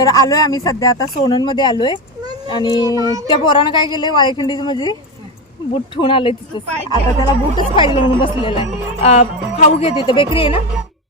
तर आलोय आम्ही सध्या. आता सोननमध्ये आलोय. आणि त्या पोरानं काय केलंय? वाळेखिंडीच म्हणजे बूट ठेवून आलोय तिथंच. आता त्याला बूटच पाहिजे म्हणून बसलेला आहे. खाऊ घे तर बेकरी आहे ना?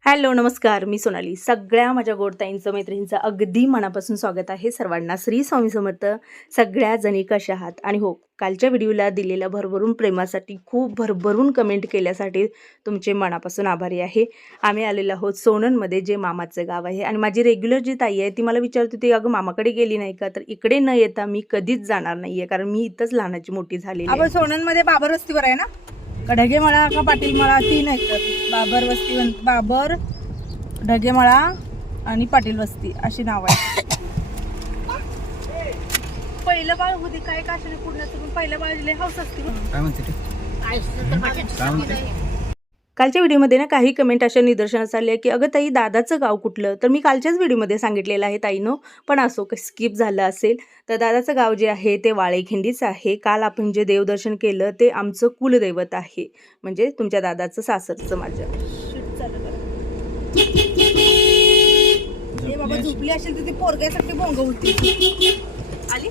हॅलो नमस्कार. मी सोनाली. सगळ्या माझ्या गोडताईंचं मैत्रिणींचं अगदी मनापासून स्वागत आहे सर्वांना. श्री स्वामी समर्थ. सगळ्या जणी कशा आहात? आणि हो कालच्या व्हिडिओला दिलेल्या भरभरून प्रेमासाठी खूप भरभरून कमेंट केल्यासाठी तुमचे मनापासून आभारी आहे. आम्ही आलेलो आहोत सोननमध्ये जे मामाचं गाव आहे. आणि माझी रेग्युलर जी ताई आहे ती मला विचारत होती अगं मामाकडे गेली नाही का? तर इकडे न येता मी कधीच जाणार नाही आहे कारण मी इथंच लहानाची मोठी झालेली आपण सोननमध्ये बाबर वस्तीवर आहे ना? ढगेमळा का पाटील मळा तीन आहेत तर. बाबर वस्ती वन- बाबर ढगेमळा आणि पाटील वस्ती अशी नाव आहे पहिलं बाळ होते काय का असेल पूर्ण पहिलं बाळ दिले हाऊस असते. काय म्हणते काय म्हणते? कालच्या व्हिडिओमध्ये ना काही कमेंट अशा निदर्शनास आल्या की अगं ताई दादाचं गाव कुठलं? तर मी कालच्याच व्हिडिओमध्ये सांगितलेलं आहे ताईनं पण असो स्किप झालं असेल तर दादाचं गाव जे आहे ते वाळेखिंडीचं आहे. काल आपण जे देवदर्शन केलं ते आमचं कुलदैवत आहे. म्हणजे तुमच्या दादाचं सासरचं माझ्या. हे बाबा झोपली असेल तर ती पोरग्यासाठी भोंग होती आली?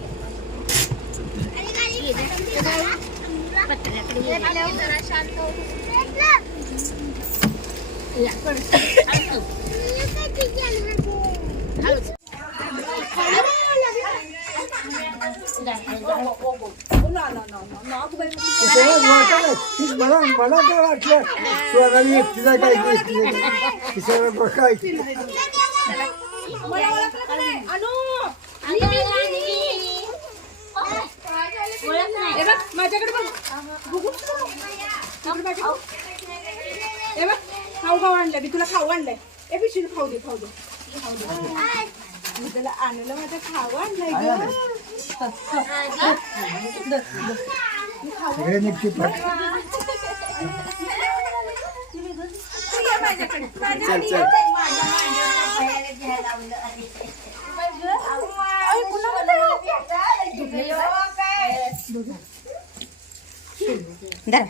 मला मला काय वाटलं स्वराली एकटीला काय किशोर काय मला ओळखलं का नाही? अनु हे बघ माझ्याकडे बघ. माझ्याकडे खाऊ खाऊ आणलंय मी. तुला खाऊ आणलंय. ए पिशवी खाऊ दे खाऊ दे. खाऊ दे मी त्याला आणलं माझं खाऊ आणलंय ग. चल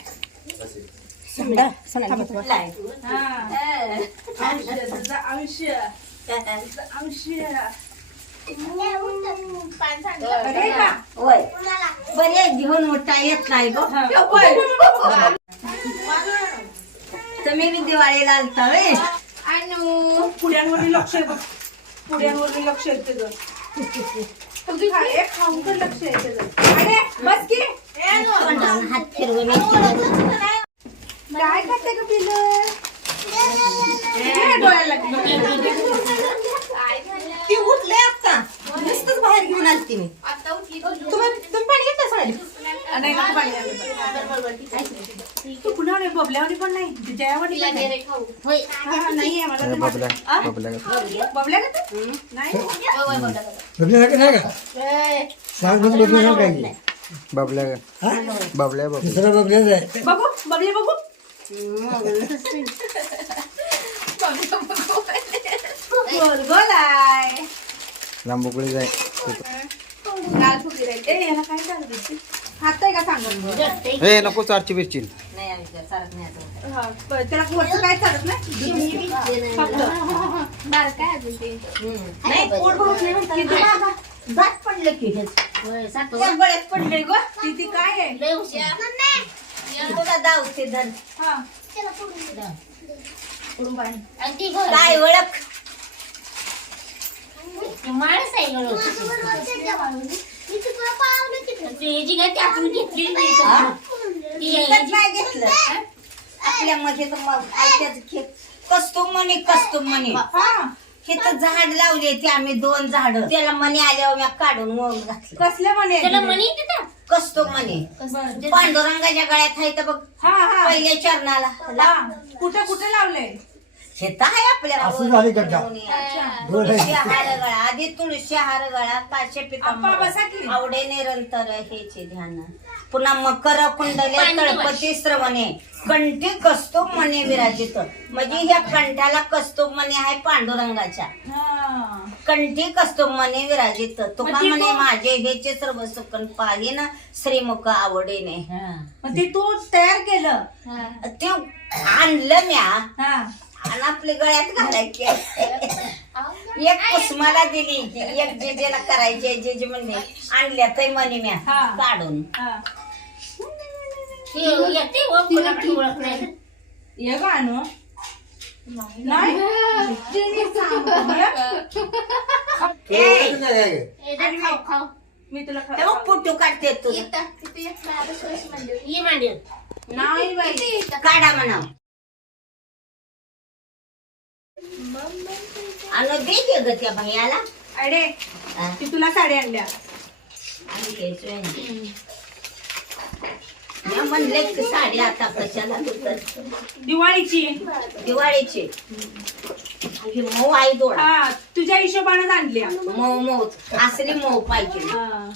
होय बरे घेऊन उठता येत नाही गो तुम्ही बी दिवाळीला आलता होय पुड्यांवर लक्ष आहे बघ पुड्यांवर लक्ष त्याचं तुझी खा एक खाऊन तर लक्ष आहे त्याचं अरे बस की तोंडावर हात फिरवून काय खाते का पिलं हे डोळ्याला. ती उठले आता बाहेर घेऊन आलती मी तुम्ही तुम्ही पाणी तू बबल्यावानी पण नाही जयावानी पण नाही हा, हा, नाही आहे मला तर बबल्या? बबल्या बबल्या का ते? नाही बबल्या का नाही का सांग बघ बबल्या बबल्या बबल्या बबल्या बघू बबले बघू गोल गोल आहे लांबुकळी जाय. लाल फुगे राहील ए याला काय चालू हात आहे का सांगत हे नको चारची बिरची काय नाही आता. हा, प- त्याला वरचं काय चालत नाही? फक्त. नाही पोट भरून नाही म्हणता. ना. दात पडलं की हेच. त्या गळ्यात पडले गो. ती ती काय आहे? तुला दावते धर. हा. काय ओळख? विकत नाही घेतलं आपल्यामध्ये तर मग ऐकायचं खेळ कस्तुम म्हणे कस्तुम म्हणे. हा. हे तर झाड लावले ते आम्ही दोन झाड. त्याला मणी आल्यावर मी काढून मग घातलं. कसले म्हणे. कस्तुम. म्हणे पांडुरंगाच्या गळ्यात आहे तर बघ. हा हा. पहिल्या चरणाला. हा. कुठे कुठे लावले तर आहे आपल्या असं झाली. तुळशी हार गळा आधी तुळशी हार गळा काश्य अप्पा बसा की. पिता आवडे निरंतर हेचे ध्यान. पुन्हा मकर कुंडले तळपती श्रवणे. कंठी कस्तूप मणी विराजित. म्हणजे ह्या कंठाला कस्तूप मणी आहे पांडुरंगाच्या. हा. कंठी कस्तूप मणी विराजित. तुका म्हणे माझे हेचे सर्व सुकन पाहिन श्रीमुख आवडीने. मग ते तू तयार केलं. ते आणलं म्या. हा. आणि आपल्या गळ्यात घालायचे. एक कुसमाला दिली एक जेजेला करायची जेजे म्हणले आणल्या तर मनी म्या हा. काढून. हा. ये गाणं नाही. मी तुला फोटो काढते तू. नाही बाई. काढा म्हणा आणि दे दे ग त्या भैयाला. अडे हा, ती तुला साडी आणल्या. मी म्हणले की साडी आता कशाला तुझं दिवाळीची. दिवाळीची. ही मऊ आई दोडा. हा तुझ्या हिशोबानेच आणल्या. मऊ मऊ. असली मऊ पाहिजे. हा.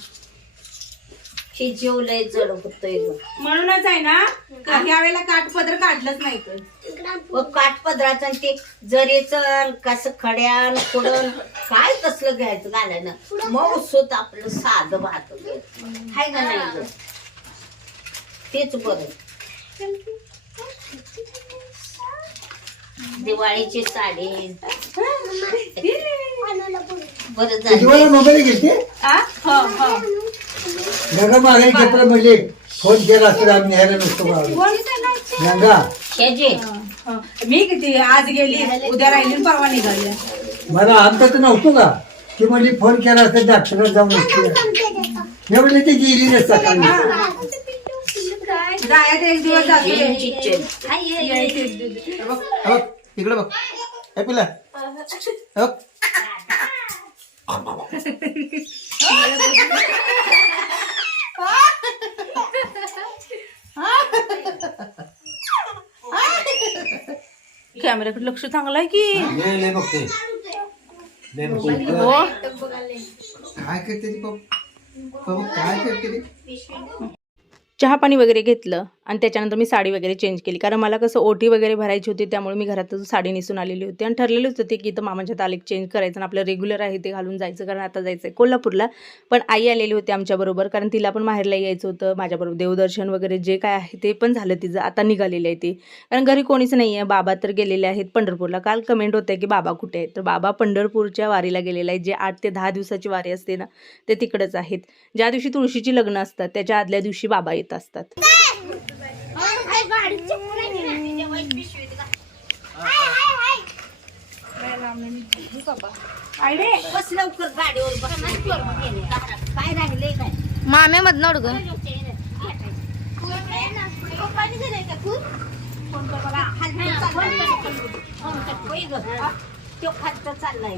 हे जेवलंय जड होतोय ग. म्हणूनच आहे ना का- यावेळेला काठपदर काढलंच नाही तर व काठपदराचं आणि ते जरीचं कसं खड्यान खुडन काय कसलं घ्यायचं घालायनं मऊ सुत आपलं साधं भात हाय का नाही ग? तेच बरं दिवाळीची साडी बरं झालं तुम्हाला मोबाईल घेते हा? हो, हो. नका मागे घेतलं म्हणजे फोन केला असतं आम्ही न्यायला नसतो मला नंगा. ह्याचे हो. मी किती आज गेली उद्या राहिली आणि परवा निघाली. मला आमचं तर नव्हतं का? ती म्हणजे फोन केला असता डॉक्टरला जाऊन नसते मी म्हणले ती गेली नाही सकाळी जायचं एक दिवस जातो. बघ इकडे बघ. हे पिला बघ. कॅमेऱ्याकडे लक्ष चांगलं आहे की? लय लय बघते. लय बघते हो काय करते ती पप्पा? पप्पा काय करते ती? चहा पाणी वगैरे घेतलं. आणि त्याच्यानंतर मी साडी वगैरे चेंज केली. कारण मला कसं ओटी वगैरे भरायची होती त्यामुळे मी घरातच साडी नेसून आलेली होती. आणि ठरलेलंच होते की इथं मामाच्या तालीक चेंज करायचं आणि आपलं रेग्युलर आहे ते घालून जायचं कारण आता जायचं आहे कोल्हापूरला. पण आई आलेली होती आमच्याबरोबर कारण तिला पण माहेरला यायचं होतं. माझ्याबरोबर देवदर्शन वगैरे जे काय आहे ते पण झालं तिचं. आता निघालेली आहे ती. कारण घरी कोणीच नाही आहे बाबा तर गेलेले आहेत पंढरपूरला. काल कमेंट होते की बाबा कुठे आहेत? तर बाबा पंढरपूरच्या वारीला गेलेला आहे. जे आठ ते दहा दिवसाची वारी असते ना ते तिकडंच आहेत. ज्या दिवशी तुळशीची लग्न असतात त्याच्या आदल्या दिवशी बाबा येत असतात. बस लवकर गाडीवर बस काय राहिले काय माम्या मधनं उडग होय ग. तो खात चाललाय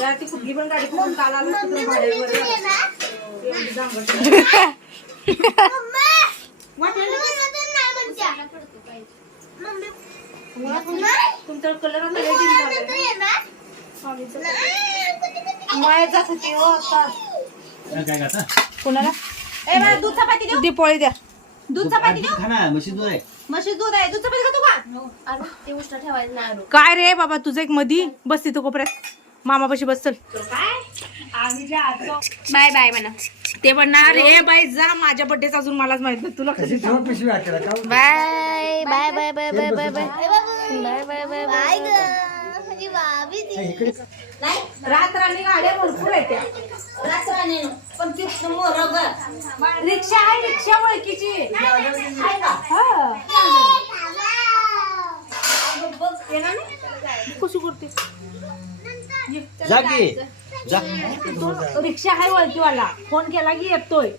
जरा ती कुठली पण गाडी करून काल आलो तिकडे भाड्यावर एवढी जांभळी. तुमचा कलर आता late in झालाय. माया जात होती हो आता. कोणाला? ए बाळा, दूध चपाती देऊ? दे पोळी द्या. दूध चपाती देऊ? म्हशी दूध आहे. म्हशी दूध आहे. दूध चपाती का? तू का ते उष्ट ठेवायचं नाही. काय रे बाबा तुझं एक मधी? बस तिथं कोपऱ्यात. मामापाशी बस चल. आम्ही जे आजो बाय बाय म्हणा. ते म्हणणार रे बाई जा माझ्या बड्डेच अजून मलाच माहीत नाही. तुला कशी bye bye bye bye bye bye bye. Bye bye bye bye गाड्या भरपूर आहेत पण ती मोर रिक्षा आहे रिक्षा ओळखीची. हा. करते? जा की. जा. रिक्षा आहे ओळखीवाला फोन केला की येतोय.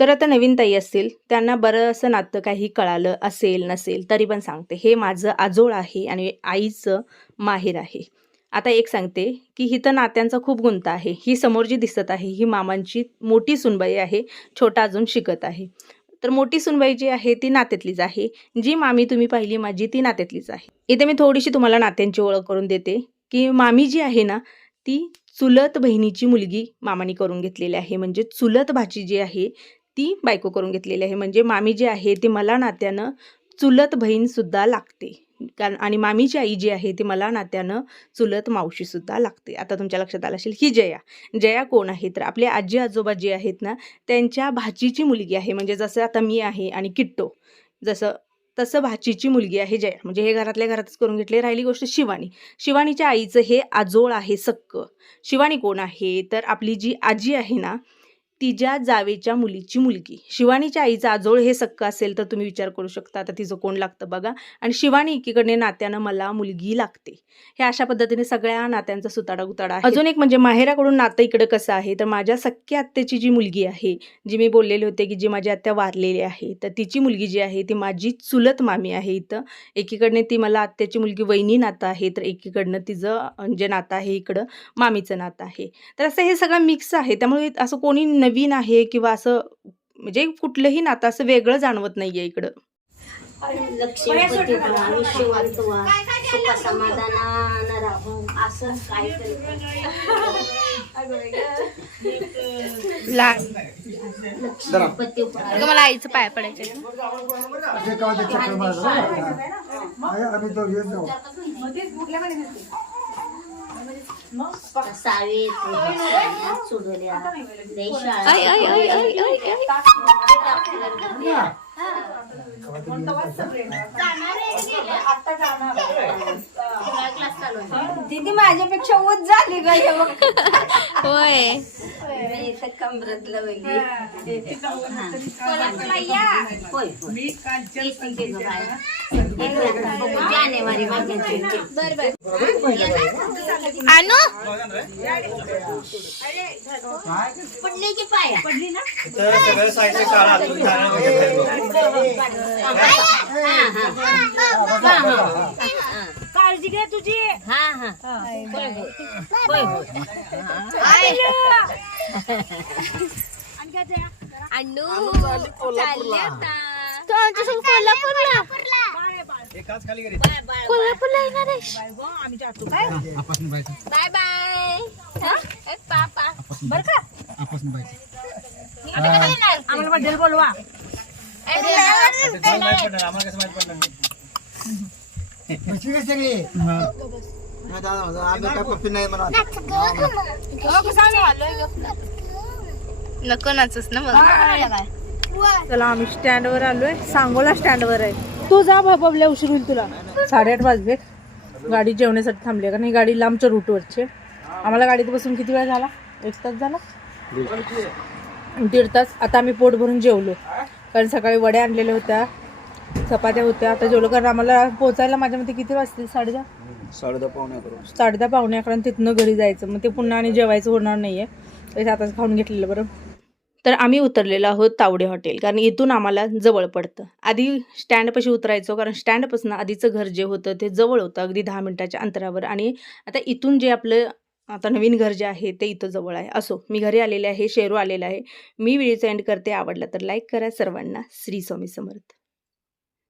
तर आता नवीन ताई असतील त्यांना बरंचसं नातं काही कळालं असेल नसेल तरी पण सांगते. हे माझं आजोळ आहे आणि आईचं माहेर आहे. आता एक सांगते की हिथं नात्यांचा खूप गुंता आहे. ही समोर जी दिसत आहे. ही मामांची मोठी सुनबाई आहे. छोटा अजून शिकत आहे. तर मोठी सुनबाई जी आहे ती नात्यातलीच आहे. जी मामी तुम्ही पाहिली माझी ती नात्यातलीच आहे. इथे मी थोडीशी तुम्हाला नात्यांची ओळख करून देते. की मामी जी आहे ना ती चुलत बहिणीची मुलगी मामानी करून घेतलेली आहे. म्हणजे चुलत भाची जी आहे ती बायको करून घेतलेली आहे. म्हणजे मामी जी आहे ती मला नात्यानं चुलत बहीणसुद्धा लागते. कारण आणि मामीची आई जी आहे ती मला नात्यानं चुलत मावशीसुद्धा लागते. आता तुमच्या लक्षात आलं असेल ही जया. जया कोण आहे? तर आपले आजी आजोबा जे आहेत ना त्यांच्या भाचीची मुलगी आहे. म्हणजे जसं आता मी आहे आणि किट्टो. जसं तसं भाचीची मुलगी आहे जया म्हणजे हे घरातल्या घरातच करून घेतले. राहिली गोष्ट शिवानी. शिवानीच्या आईचं हे आजोळ आहे सक्क. शिवानी कोण आहे? तर आपली जी आजी आहे ना तिच्या जावेच्या मुलीची मुलगी. शिवानीच्या आईचं आजोळ हे सक्क असेल तर तुम्ही विचार करू शकता. आता तिचं कोण लागतं बघा. आणि शिवानी एकीकडे नात्यानं मला मुलगी लागते. हे अशा पद्धतीने सगळ्या नात्यांचा सुताडा गुताडा अजून एक म्हणजे माहेराकडून नातं इकडं कसं आहे? तर माझ्या सख्या आत्याची जी मुलगी आहे जी मी बोललेले होते की जी माझी आत्या वारलेली आहे तर तिची मुलगी जी आहे ती माझी चुलत मामी आहे इथं. एकीकडने ती मला आत्याची मुलगी वहिनी नातं आहे तर एकीकडनं तिचं जे नातं आहे इकडं मामीचं नातं आहे. तर असं हे सगळं मिक्स आहे. त्यामुळे असं कोणी नवीन आहे किंवा असं म्हणजे कुठलंही नातं असं वेगळं जाणवत नाहीये इकडं. लक्ष्मीपती व्हा विश्ववंत व्हा सुख समाधानानं राहू असं काय लक्ष्मीपती व्हा मला आईचं पाय पडायचे ते का ते चक्कर मारलं आहे, आम्ही तो घेऊन जाऊ सावेत चुडल्या आई आई आई आई आई. दीदी माझ्यापेक्षा उच झाली ग हे बघ. होय. लवली होय जानेवारी महिन्याची. आणू पडले की पाया. सगळं साहित्य काढा तुम्ही जाणं काळजी घे तुझी. हा हा. होय होय. होय आणू चालले आता तू. आमच्यासोबत कोल्हापूरला. एकाच खाली गेली कोल्हापूरला येणार आहेस. आम्ही जातो. काय बाय. बाय. पापा. बर का? आम्हाला बड्डेल बोलवा. आम्हाला कसं माहीत पडलं बसली का सगळी. आम्ही काय पप्पी नाही म्हणा नको नाचूस ना मग. चला आम्ही स्टँडवर आलोय. सांगोला स्टँडवर आहे. तू जा बाबल्या उशीर होईल तुला. साडेआठ वाजले. गाडी जेवण्यासाठी थांबली का? नाही गाडी लांबच्या रूटवरची आहे. आम्हाला गाडीत बसून किती वेळ झाला? एक तास झाला? दीड तास. आता आम्ही पोट भरून जेवलो कारण सकाळी वड्या आणलेल्या होत्या. चपात्या होत्या. आता जेवलो कारण आम्हाला पोचायला माझ्या मते किती वाजतील? साडेदहा? साडेदहा पावणे करून साडेदहा पावणे अकरा तिथनं घरी जायचं. मग ते पुन्हा आणि जेवायचं होणार नाहीये. त्याच्या आताच खाऊन घेतलेलं बरं. तर आम्ही उतरलेलो आहोत तावडे हॉटेल कारण इथून आम्हाला जवळ पडतं. आधी स्टँडपाशी उतरायचो कारण स्टँडपासून आधीचं घर जे होतं ते जवळ होतं अगदी दहा मिनिटाच्या अंतरावर. आणि आता इथून जे आपलं आता नवीन घर जे आहे ते इथं जवळ आहे. असो मी घरी आलेले आहे शेरू आलेला आहे. मी व्हिडिओचा एंड करते आवडला तर लाईक करा. सर्वांना श्री स्वामी समर्थ.